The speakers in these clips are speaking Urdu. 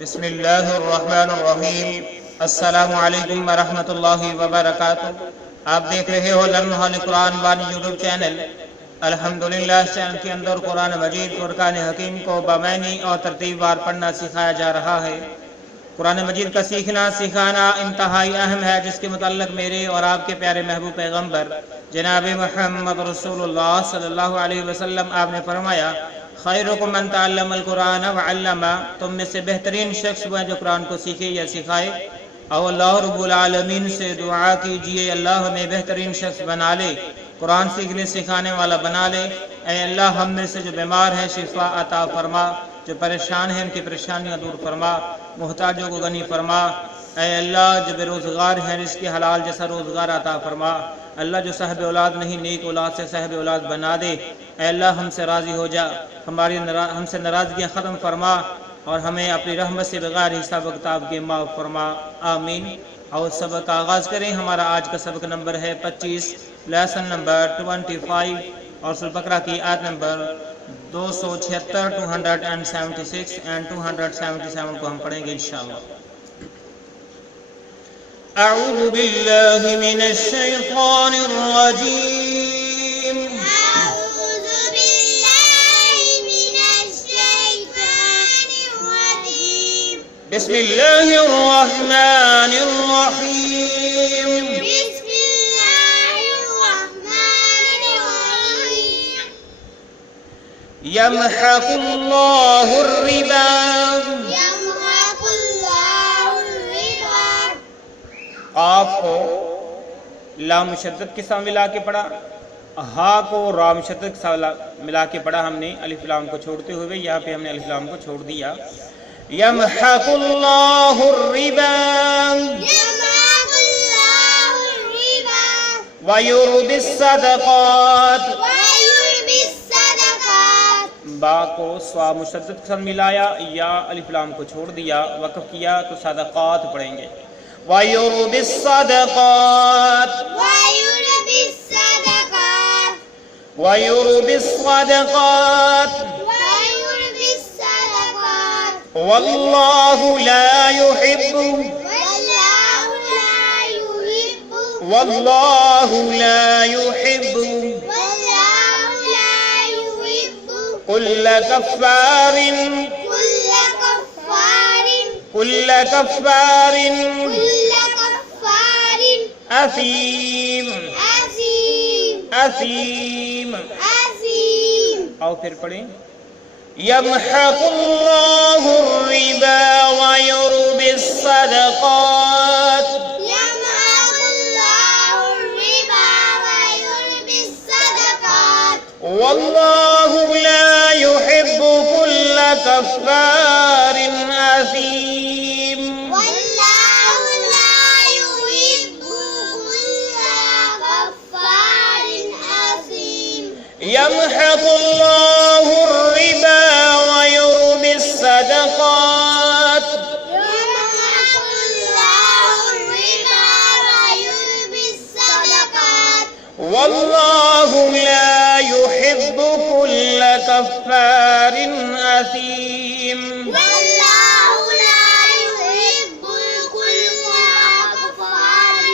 بسم اللہ الرحمن الرحیم۔ السلام علیکم ورحمۃ اللہ وبرکاتہ۔ آپ دیکھ رہے ہو لمحہ قرآن وانی یوٹیوب چینل۔ الحمدللہ اس چینل کے اندر قرآن مجید فرقان حکیم کو بمعنی اور ترتیب وار پڑھنا سکھایا جا رہا ہے۔ قرآن مجید کا سیکھنا سکھانا انتہائی اہم ہے، جس کے متعلق میرے اور آپ کے پیارے محبوب پیغمبر جناب محمد رسول اللہ صلی اللہ علیہ وسلم آپ نے فرمایا، خیرکم من تعلم القرآن وعلم، تم میں سے بہترین شخص وہ ہے جو قرآن کو سیکھے یا سکھائے۔ اور اللہ رب العالمین سے دعا کیجئے اللہ ہمیں بہترین شخص بنا لے، قرآن سیکھنے سکھانے والا بنا لے۔ اے اللہ ہم میں سے جو بیمار ہیں شفا عطا فرما، جو پریشان ہیں ان کی پریشانیاں دور فرما، محتاجوں کو غنی فرما۔ اے اللہ جو بے روزگار ہیں اس کے حلال جیسا روزگار عطا فرما۔ اللہ جو صاحب اولاد نہیں نیک اولاد سے صاحب اولاد بنا دے۔ اے اللہ ہم سے راضی ہو جا، ہم سے ناراضگیاں ختم فرما، اور ہمیں اپنی رحمت سے بغیر حساب و کتاب کے معاف فرما، آمین۔ اور سبق کا آغاز کریں۔ ہمارا آج کا سبق نمبر ہے 25، لیسن نمبر 25، اور سورۃ بقرہ کی آیت نمبر 276، 276 and 277 کو ہم پڑھیں گے انشاءاللہ۔ اعوذ باللہ من الشیطان الرجیم، أعوذ بالله من الشيطان الرجيم. بسم اللہ الرحمن الرحیم۔ بسم الله الرحمن الرحيم. یمحق اللہ الربا، يمحق الله الربا. قاف کو لام مشدد کے ساتھ ملا کے پڑھا، ہا کو را مشدد کے ساتھ ملا کے پڑھا ہم نے الف لام کو چھوڑتے ہوئے، یہاں پہ ہم نے الف لام کو چھوڑ دیا۔ یمحق اللہ الربا يمحق الله الربا ویربی الصدقات، ويربي الصدقات. با کو سوا مشدد کے ساتھ ملایا، یا الف لام کو چھوڑ دیا، وقف کیا تو صدقات پڑھیں گے۔ ویربی الصدقات، ويربي الصدقات. ویربی الصدقات، ويربي الصدقات. واللہ لا يحب، والله لا يحب. واللہ لا يحب والله لا يحب كل كفار، كل كفار. كل كفار كل كفار اثیم، عظيم. اثیم۔ عظيم. اور پھر پڑھیں، یمحق اللہ الربا ویربی الصدقات، يمحق الله الربا ويربي الصدقات. واللہ لا يحب كل كفار اثیم۔ والله لا يحب كل كفار عظيم. يمحق الله الربا ويربي الصدقات، يمحق الله الربا ويربي الصدقات. والله لا يحب كل كفار أثيم۔ والله لا يحب كل كفار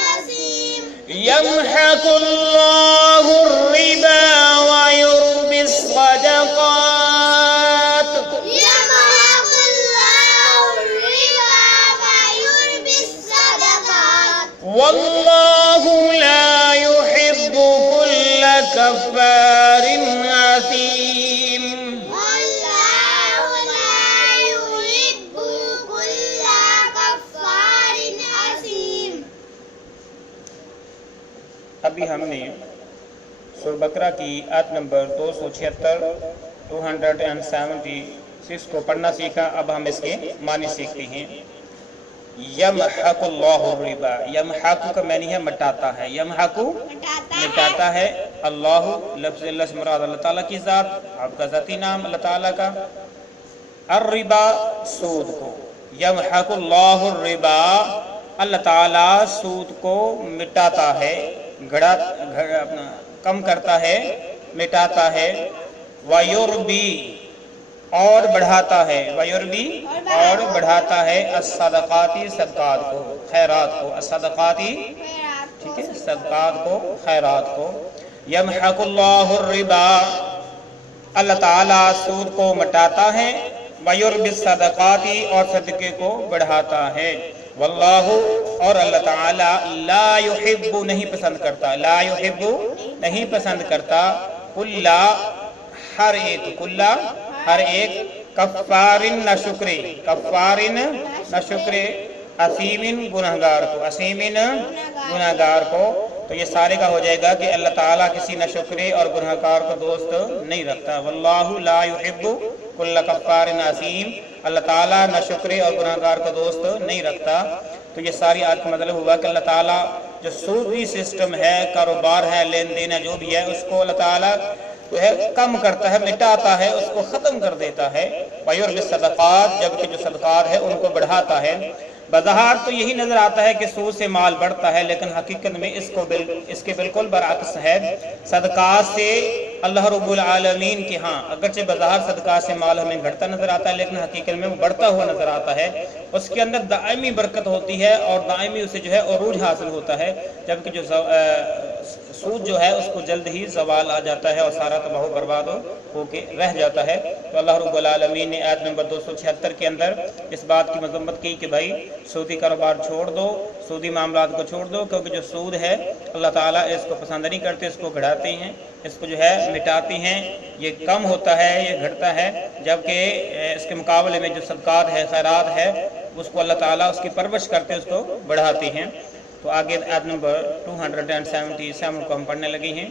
عظيم. يمحق الله الربا ويربي الصدقات، يمحق الله الربا ويربي الصدقات. والله لا يحب كل كفار أثيم۔ والله لا يحب كل كفار عظيم. ابھی ہم نے سورۃ بقرہ کی آیت نمبر 276، 276 کو پڑھنا سیکھا۔ اب ہم اس کے معنی سیکھتے ہیں۔ یمحق اللہ الربا، یمحق کا معنی ہے مٹاتا ہے، یمحق مٹاتا ہے، اللہ لفظ اللہ سے مراد اللہ تعالیٰ کی ذات، آپ کا ذاتی نام اللہ تعالیٰ کا، الربا سود کو، یمحق اللہ الربا اللہ تعالیٰ سود کو مٹاتا ہے، کم کرتا ہے، مٹاتا ہے، ویربی اور بڑھاتا ہے، ویربی اور بڑھاتا ہے، الصدقاتی صدقات کو، خیرات کو، الصدقاتی ٹھیک ہے صدقات کو، خیرات کو، یمحق اللہ الربا اللہ تعالیٰ سود کو مٹاتا ہے، ویربی الصدقاتی اور صدقے کو بڑھاتا ہے، واللہ اور اللہ تعالیٰ لا یحب نہیں پسند کرتا، لا یحب نہیں پسند کرتا، کلا ہر ایک، کلا ہر ایک، کفارن نہ شکرے، کفارن نہ شکرے، اسیمن گنہگار کو، اسیمن گنہگار کو، تو یہ سارے کا ہو جائے گا کہ اللہ تعالیٰ کسی نہ شکرے اور گنہگار کو دوست نہیں رکھتا، واللہ لا یحب کل کفار اسیم، اللہ تعالیٰ نہ شکرے اور گنہگار کو دوست نہیں رکھتا۔ تو یہ ساری آیت کا مطلب ہوا کہ اللہ تعالیٰ جو سودی سسٹم ہے، کاروبار ہے، لین دین ہے، جو بھی ہے، اس کو اللہ تعالیٰ جو ہے کم کرتا ہے، مٹاتا ہے، اس کو ختم کر دیتا ہے، ویربی الصدقات جبکہ جو صدقات ہے ان کو بڑھاتا ہے۔ بظاہر تو یہی نظر آتا ہے کہ سود سے مال بڑھتا ہے، لیکن حقیقت میں اس کے بالکل برعکس ہے، صدقات سے اللہ رب العالمین کے ہاں اگرچہ بظاہر صدقات سے مال ہمیں گھٹتا نظر آتا ہے، لیکن حقیقت میں وہ بڑھتا ہوا نظر آتا ہے، اس کے اندر دائمی برکت ہوتی ہے اور دائمی اسے جو ہے عروج حاصل ہوتا ہے، جبکہ جو سود جو ہے اس کو جلد ہی زوال آ جاتا ہے اور سارا تباہ و برباد ہو کے رہ جاتا ہے۔ تو اللہ رب العالمین نے آیت نمبر 276 کے اندر اس بات کی مذمت کی کہ بھائی سودی کاروبار چھوڑ دو، سودی معاملات کو چھوڑ دو، کیونکہ جو سود ہے اللہ تعالیٰ اس کو پسند نہیں کرتے، اس کو گھڑاتے ہیں، اس کو جو ہے مٹاتے ہیں، یہ کم ہوتا ہے، یہ گھٹتا ہے، جبکہ اس کے مقابلے میں جو صدقات ہے، خیرات ہے، اس کو اللہ تعالیٰ اس کی پرورش کرتے، اس کو بڑھاتے ہیں۔ تو آگے آیت نمبر 277 کو ہم پڑھنے لگے ہیں۔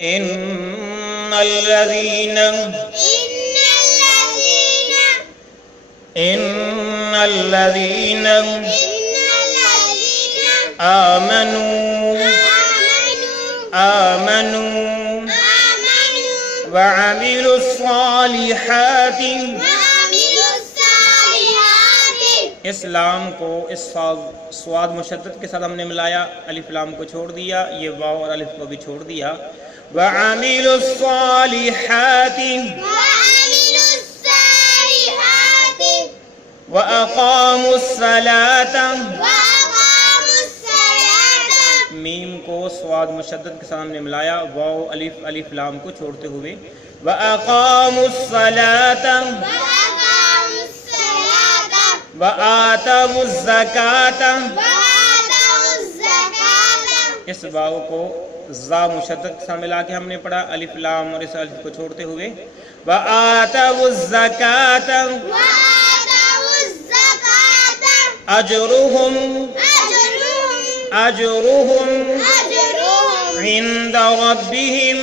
ان الذین آمنوا وعملوا الصالحات، اسلام کو اس سواد مشدد کے ساتھ ہم نے ملایا، الف لام کو چھوڑ دیا، یہ واو اور الف کو بھی چھوڑ دیا، وعملوا الصالحات وَأَقَامُوا الصَّلَاةَ، میم کو سواد مشدد کے سامنے ملایا، واو الف لام کو چھوڑتے ہوئے، وَأَقَامُوا الصَّلَاةَ وَآتَوُا الزَّكَاةَ، اس واو کو زا مشدد کے سامنے ملا کے ہم نے پڑھا، الف لام اور اس الف کو چھوڑتے ہوئے، وَآتَوُا الزَّكَاةَ اجرهم عند ربهم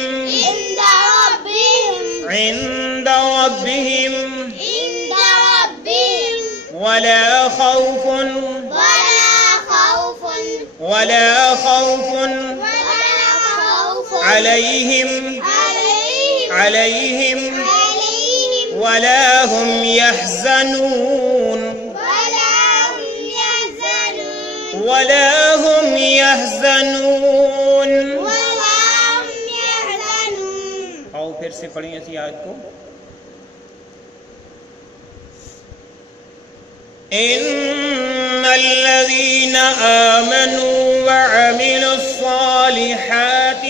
ولا خوف عليهم ولا هم يحزنون آؤ پھر سے پڑھیں اسی آیت کو۔ ان الذين آمنوا وعملوا الصالحات،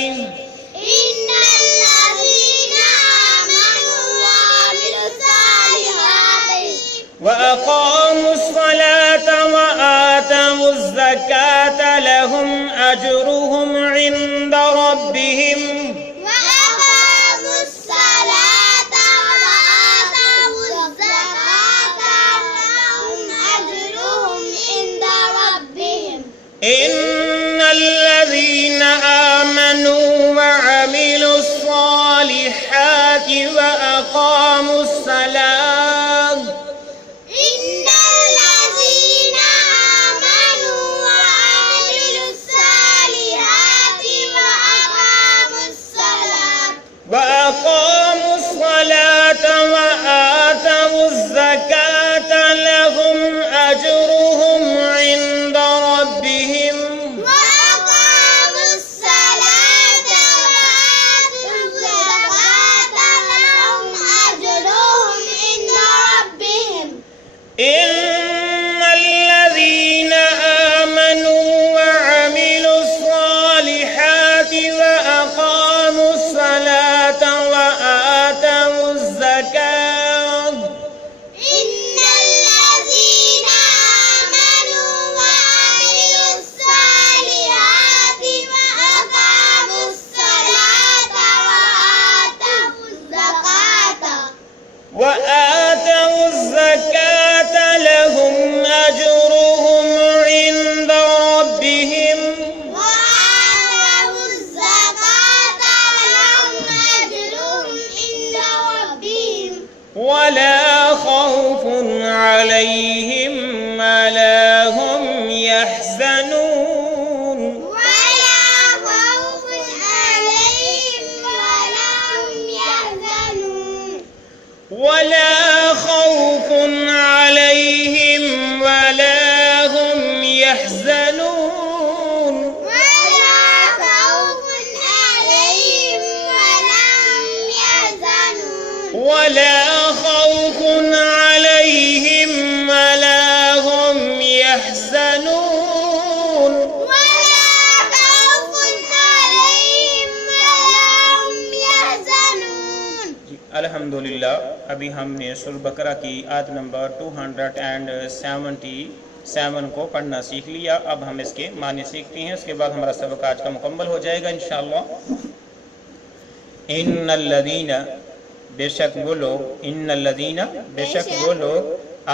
وأقاموا الصلاة وآتوا الزكاة لهم أجرهم عند ربهم إن الذين آمنوا وعملوا الصالحات وأقاموا الصلاة، وآتوا الزكاة لهم أجرهم عند ربهم وآتوا الزكاة لهم أجرهم عند ربهم ولا خوف عليهم ولا هم يحزنون ولا خوف عليهم ولا هم يحزنون ولا خوف عليهم ولا هم يحزنون ولا خوف عليهم ولا هم يحزنون ولا خوف عليهم ولا هم يحزنون ولا خوف عليهم ولا هم يحزنون الحمدللہ ابھی ہم نے سورہ بقرہ کی آیت نمبر 277 کو پڑھنا سیکھ لیا. اب ہم اس کے معنی سیکھتے ہیں. اس کے بعد ہمارا سبق آج کا مکمل ہو جائے گا انشاءاللہ. ان الذین بے شک وہ لوگ ان الذین بے شک وہ لوگ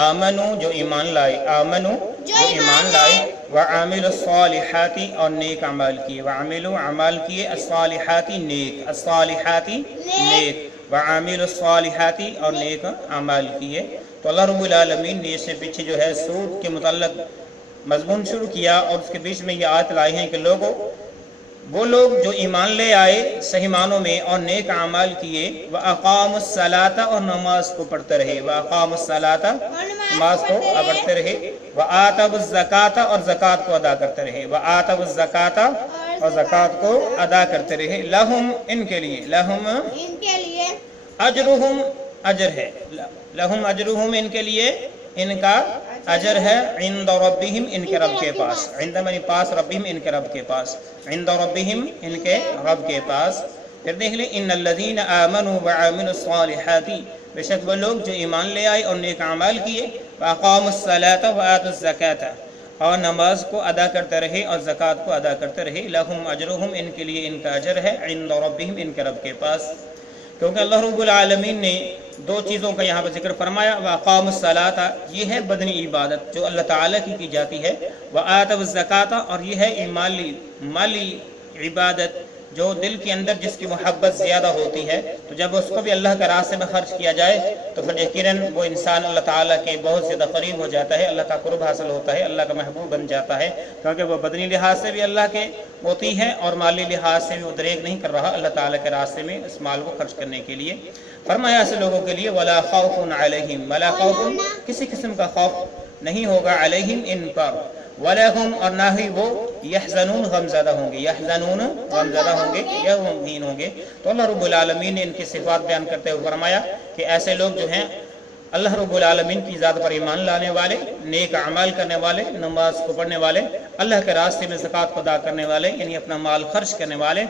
آمنو جو ایمان لائے آمنو جو ایمان لائے وعاملوا الصالحات اور نیک اعمال کیے وعاملوا اعمال کیے الصالحات نیک الصالحات نیک وعاملوا الصالحات اور نیک اعمال کیے. تو اللہ رب العالمین نے اس سے پیچھے جو ہے سود کے متعلق مضمون شروع کیا اور اس کے بیچ میں یہ آیت لائے ہیں کہ لوگوں وہ لوگ جو ایمان لے آئے صحیح معنوں میں اور نیک اعمال کیے وَأَقَامُوا الصَّلَاةَ اور نماز کو پڑھتے رہے وَأَقَامُوا الصَّلَاةَ نماز کو پڑھتے رہے وَآتَوُا الزَّكَاةَ اور زکوٰۃ کو ادا کرتے رہے وَآتَوُا الزَّكَاةَ اور زکوٰۃ کو ادا کرتے رہے لہم ان کے لیے لہم ان کے لیے اجرہم اجر ہے لہم اجرہم ان کے لیے ان کا اجر ہے عند ربہم ان کے رب کے پاس عند منی پاس ربہم ان کے رب کے پاس عند ربہم ان کے رب کے پاس. پھر دیکھ لیں ان الذین آمنوا وعملوا الصالحات بے شک وہ لوگ جو ایمان لے آئے اور نیک اعمال کیے واقاموا الصلاۃ وآتوا الزکاۃ اور نماز کو ادا کرتے رہے اور زکوٰۃ کو ادا کرتے رہے لہم اجرہم ان کے لیے ان کا اجر ہے عند ربہم ان کے رب کے پاس. کیونکہ اللہ رب العالمین نے دو چیزوں کا یہاں پر ذکر فرمایا وَأَقَامُوا الصَّلَاةَ یہ ہے بدنی عبادت جو اللہ تعالیٰ کی جاتی ہے وَآتَوُا الزَّكَاةَ اور یہ ہے مالی عبادت جو دل کے اندر جس کی محبت زیادہ ہوتی ہے تو جب اس کو بھی اللہ کے راستے میں خرچ کیا جائے تو پھر یقیناً وہ انسان اللہ تعالیٰ کے بہت زیادہ قریب ہو جاتا ہے اللہ کا قرب حاصل ہوتا ہے اللہ کا محبوب بن جاتا ہے کیونکہ وہ بدنی لحاظ سے بھی اللہ کے ہوتی ہے اور مالی لحاظ سے بھی وہ دریغ نہیں کر رہا اللہ تعالیٰ کے راستے میں اس مال کو خرچ کرنے کے لیے. فرمایا ایسے لوگوں کے لیے ولا خوف علیہم ولا خوف کسی قسم کا خوف نہیں ہوگا علیہم ان پر ولا هم اور نہ ہی وہ یحزنون غمزدہ ہوں گے یحزنون غمزدہ ہوں گے یا غمگین ہوں گے. تو اللہ رب العالمین نے ان کی صفات بیان کرتے ہوئے فرمایا کہ ایسے لوگ جو ہیں اللہ رب العالمین کی ذات پر ایمان لانے والے نیک اعمال کرنے والے نماز کو پڑھنے والے اللہ کے راستے میں زکوٰۃ کو ادا کرنے والے یعنی اپنا مال خرچ کرنے والے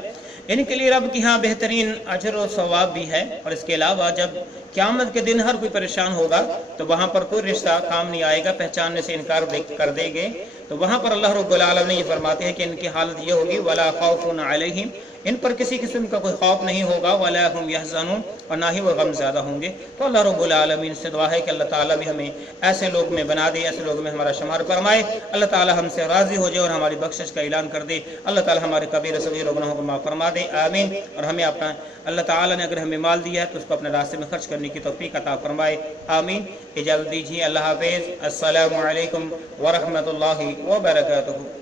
ان کے لیے رب کی ہاں بہترین اجر و ثواب بھی ہے. اور اس کے علاوہ جب قیامت کے دن ہر کوئی پریشان ہوگا تو وہاں پر کوئی رشتہ کام نہیں آئے گا پہچاننے سے انکار کر دیں گے تو وہاں پر اللہ رب العالمین یہ فرماتے ہیں کہ ان کی حالت یہ ہوگی ولا خوف علیہم ان پر کسی قسم کا کوئی خوف نہیں ہوگا ولا هم يحزنون اور نہ ہی وہ غم زیادہ ہوں گے. تو اللہ رب العالمین سے دعا ہے کہ اللہ تعالیٰ بھی ہمیں ایسے لوگ میں بنا دے ایسے لوگ میں ہمارا شمار فرمائے اللہ تعالیٰ ہم سے راضی ہو جائے اور ہماری بخشش کا اعلان کر دے اللہ تعالیٰ ہمارے کبیر صغیر گناہوں کو معاف فرما دے آمین. اور ہمیں اپنا اللہ تعالیٰ نے اگر ہمیں مال دیا ہے تو اس کو اپنے راستے میں خرچ کرنے کی توفیق عطا فرمائے آمین. اجازت دیجیے اللہ حافظ السلام علیکم ورحمۃ اللہ وبرکاتہ.